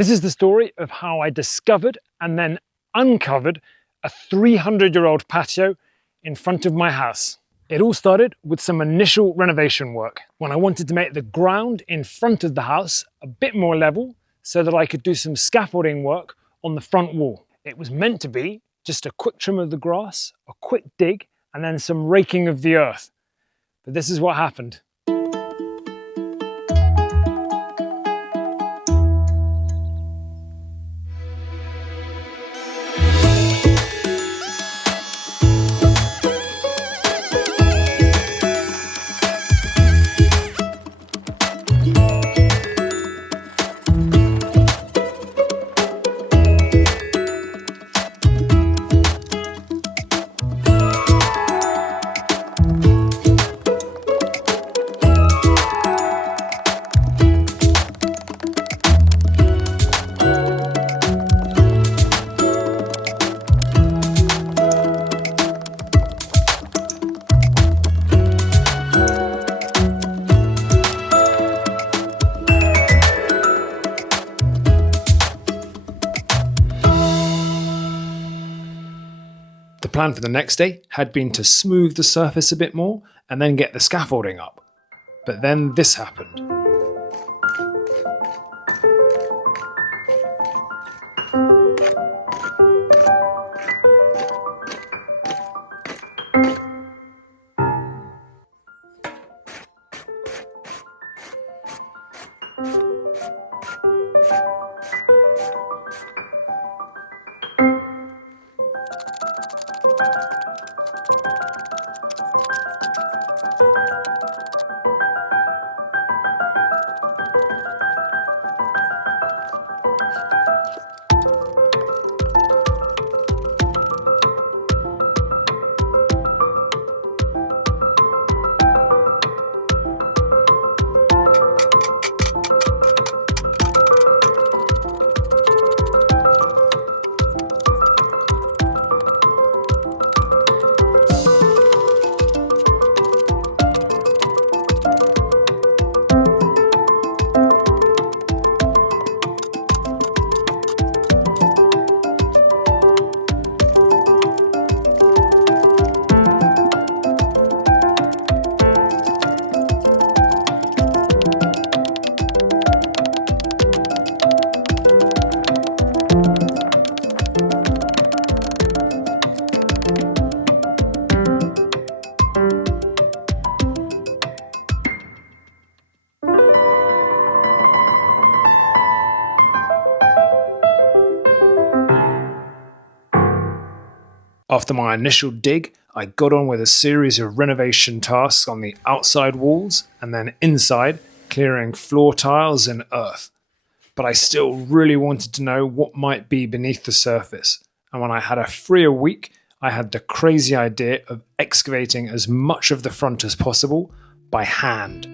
This is the story of how I discovered and then uncovered a 300-year-old patio in front of my house. It all started with some initial renovation work when I wanted to make the ground in front of the house a bit more level so that I could do some scaffolding work on the front wall. It was meant to be just a quick trim of the grass, a quick dig, and then some raking of the earth. But this is what happened. The plan for the next day had been to smooth the surface a bit more and then get the scaffolding up. But then this happened. After my initial dig, I got on with a series of renovation tasks on the outside walls and then inside, clearing floor tiles and earth. But I still really wanted to know what might be beneath the surface, and when I had a freer week, I had the crazy idea of excavating as much of the front as possible by hand.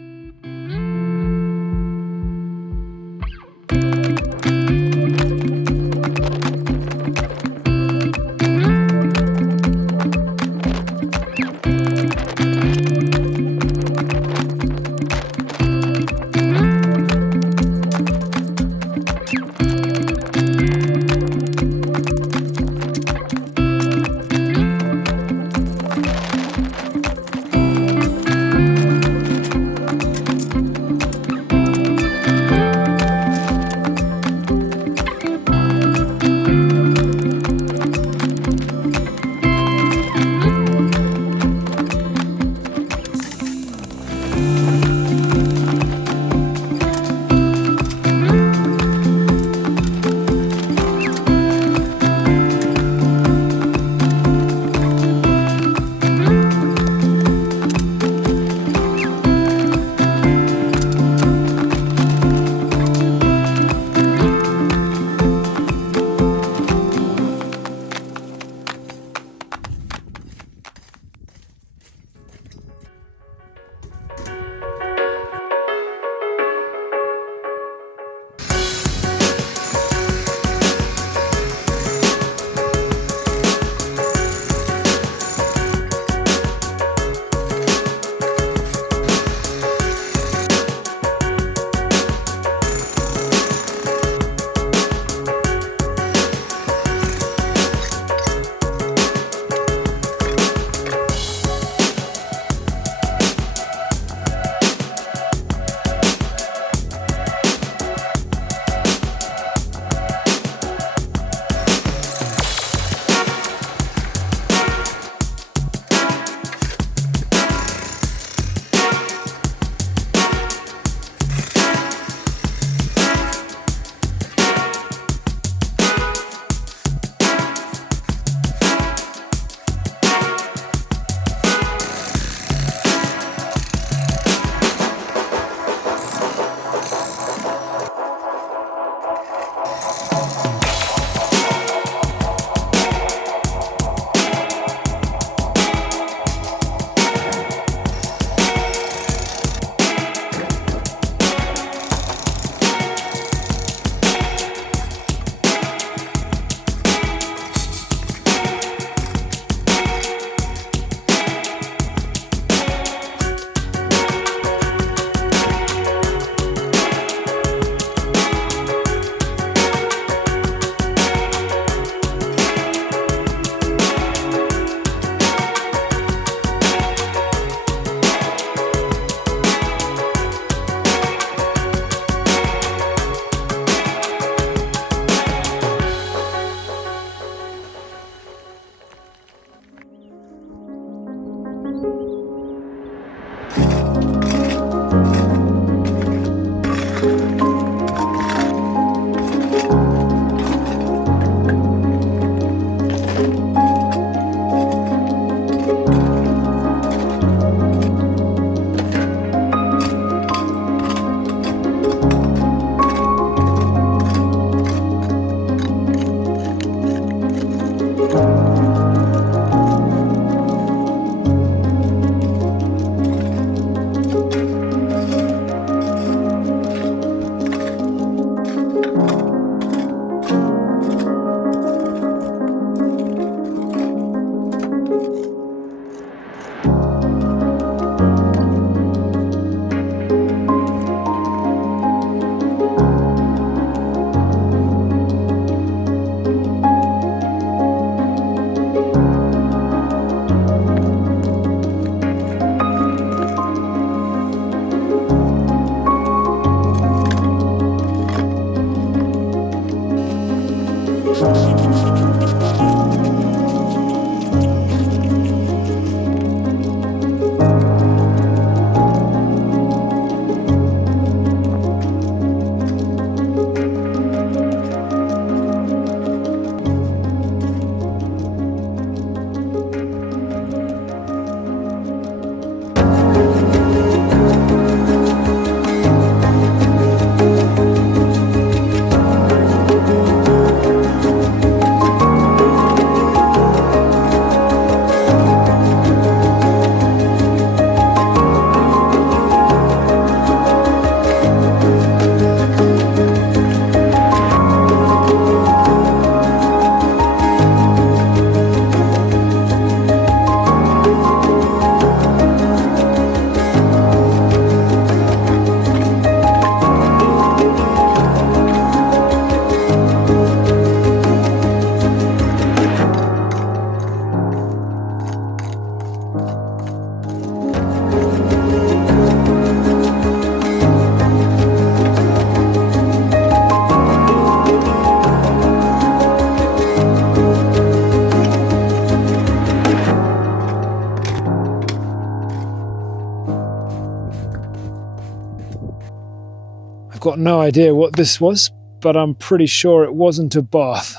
I've got no idea what this was, but I'm pretty sure it wasn't a bath.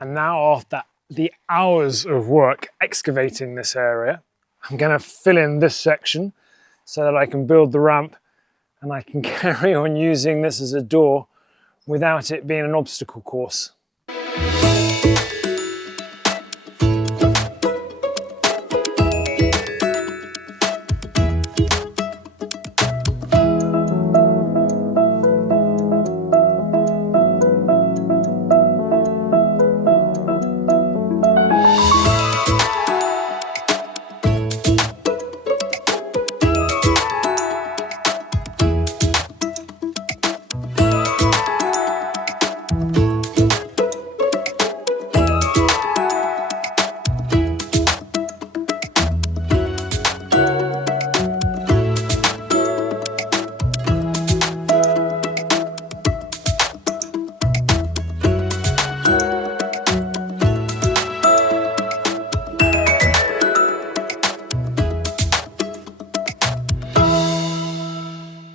And now, after the hours of work excavating this area, I'm going to fill in this section so that I can build the ramp and I can carry on using this as a door without it being an obstacle course.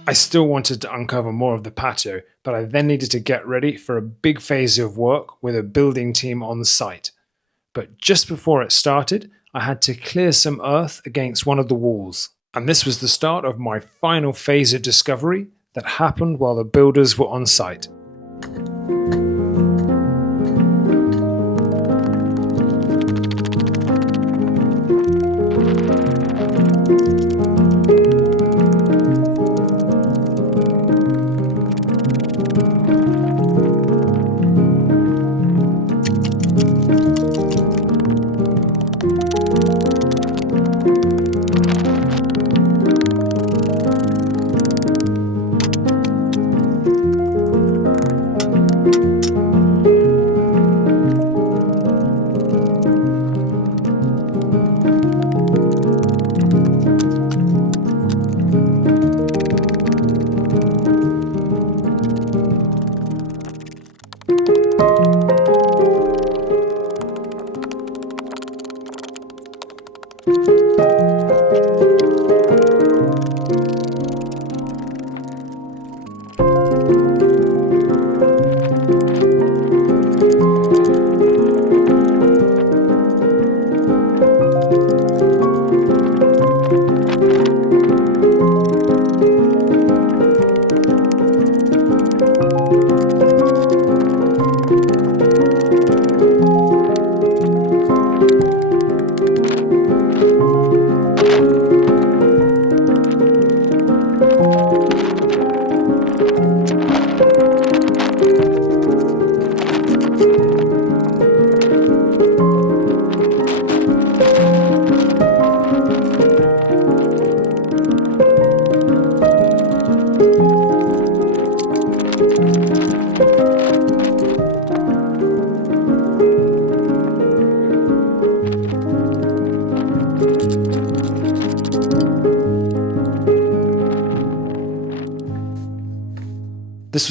I still wanted to uncover more of the patio, but I then needed to get ready for a big phase of work with a building team on site. But just before it started, I had to clear some earth against one of the walls. And this was the start of my final phase of discovery that happened while the builders were on site.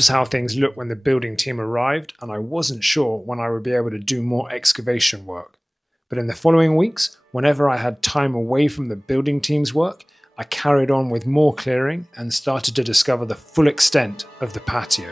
was how things looked when the building team arrived, and I wasn't sure when I would be able to do more excavation work. But in the following weeks, whenever I had time away from the building team's work, I carried on with more clearing and started to discover the full extent of the patio.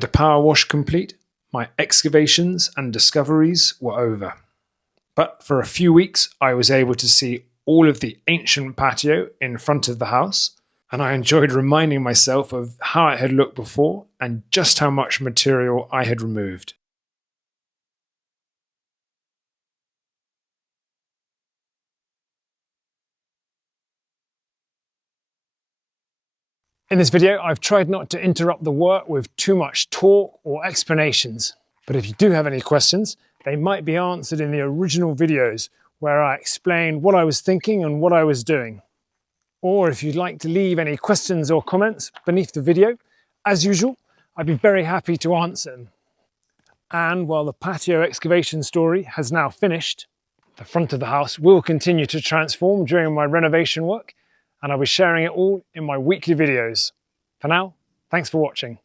With the power wash complete, my excavations and discoveries were over. But for a few weeks, I was able to see all of the ancient patio in front of the house, and I enjoyed reminding myself of how it had looked before and just how much material I had removed. In this video, I've tried not to interrupt the work with too much talk or explanations. But if you do have any questions, they might be answered in the original videos where I explained what I was thinking and what I was doing. Or if you'd like to leave any questions or comments beneath the video, as usual, I'd be very happy to answer them. And while the patio excavation story has now finished, the front of the house will continue to transform during my renovation work, and I'll be sharing it all in my weekly videos. For now, thanks for watching.